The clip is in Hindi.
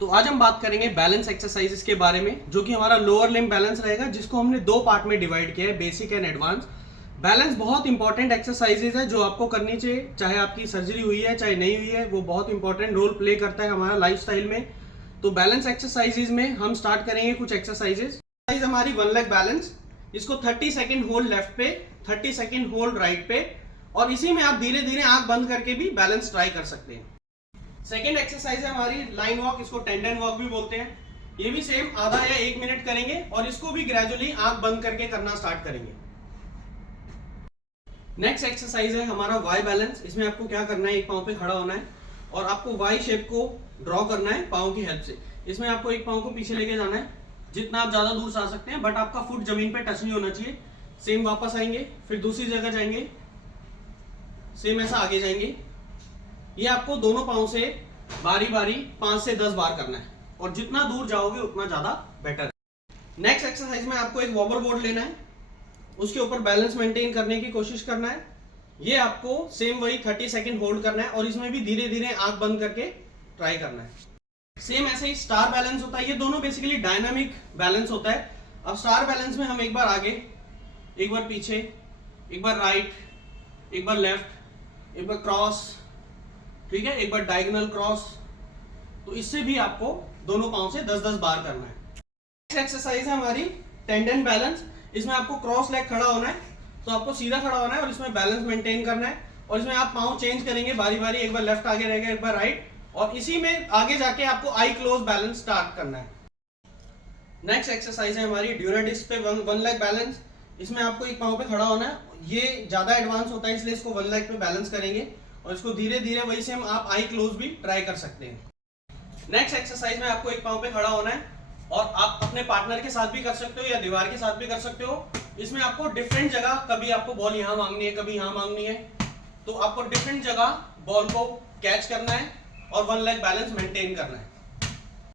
तो आज हम बात करेंगे बैलेंस एक्सरसाइजेस के बारे में, जो कि हमारा लोअर लिम्ब बैलेंस रहेगा, जिसको हमने दो पार्ट में डिवाइड किया है, बेसिक एंड एडवांस। बैलेंस बहुत इंपॉर्टेंट एक्सरसाइजेज है जो आपको करनी चाहिए, चाहे आपकी सर्जरी हुई है चाहे नहीं हुई है, वो बहुत इंपॉर्टेंट रोल प्ले करता है हमारा लाइफस्टाइल में। तो बैलेंस एक्सरसाइजेज में हम स्टार्ट करेंगे कुछ एक्सरसाइजेज। हमारी 1 लेग बैलेंस, इसको 30 सेकेंड होल्ड लेफ्ट पे, 30 सेकेंड होल्ड राइट पे, और इसी में आप धीरे धीरे आंख बंद करके भी बैलेंस ट्राई कर सकते हैं। सेकेंड एक्सरसाइज है हमारी लाइन वॉक, इसको टेंडन वॉक भी बोलते हैं। ये भी सेम आधा या 1 मिनट करेंगे और इसको भी ग्रेजुअली आंख बंद करके करना स्टार्ट करेंगे। नेक्स्ट एक्सरसाइज है हमारा वाई बैलेंस। इसमें आपको क्या करना है, एक पांव पे खड़ा होना है और आपको वाई शेप को ड्रॉ करना है पांव की हेल्प से। इसमें आपको एक पांव को पीछे लेके जाना है, जितना आप ज्यादा दूर से आ सकते हैं, बट आपका फुट जमीन पे टच नहीं होना चाहिए। सेम वापस आएंगे, फिर दूसरी जगह जाएंगे, सेम ऐसा आगे जाएंगे। ये आपको दोनों पांव से बारी बारी 5 से 10 बार करना है, और जितना दूर जाओगे उतना ज्यादा बेटर है। नेक्स्ट एक्सरसाइज में आपको एक वॉबर बोर्ड लेना है, उसके ऊपर बैलेंस मेंटेन करने की कोशिश करना है। ये आपको सेम वही 30 सेकेंड होल्ड करना है और इसमें भी धीरे धीरे आंख बंद करके ट्राई करना है। सेम ऐसे ही स्टार बैलेंस होता है। ये दोनों बेसिकली डायनामिक बैलेंस होता है। अब स्टार बैलेंस में हम एक बार आगे, एक बार पीछे, एक बार राइट, एक बार लेफ्ट, एक बार क्रॉस, ठीक है, एक बार डायगोनल क्रॉस। तो इससे भी आपको दोनों पांव से 10-10 बार करना है। नेक्स्ट एक्सरसाइज है हमारी टेंडन बैलेंस। इसमें आपको क्रॉस लेग खड़ा होना है, तो आपको सीधा खड़ा होना है और इसमें बैलेंस मेंटेन करना है। और इसमें आप पांव चेंज करेंगे बारी बारी, एक बार लेफ्ट आगे रहेगा, एक बार राइट, और इसी में आगे जाके आपको आई क्लोज बैलेंस स्टार्ट करना है। नेक्स्ट एक्सरसाइज है हमारी ड्यूराडिस्क पे 1 लेग बैलेंस। इसमें आपको एक पांव पे खड़ा होना है। ये ज्यादा एडवांस होता है, इसलिए इसको 1 लेग पे बैलेंस करेंगे और इसको धीरे धीरे वही से हम आप आई क्लोज भी ट्राई कर सकते हैं। नेक्स्ट एक्सरसाइज में आपको एक पांव पे खड़ा होना है और आप अपने पार्टनर के साथ भी कर सकते हो या दीवार के साथ भी कर सकते हो। इसमें आपको डिफरेंट जगह, कभी आपको बॉल यहाँ मांगनी है, कभी यहाँ मांगनी है, तो आपको डिफरेंट जगह बॉल को कैच करना है और 1 लेग बैलेंस मेंटेन करना है।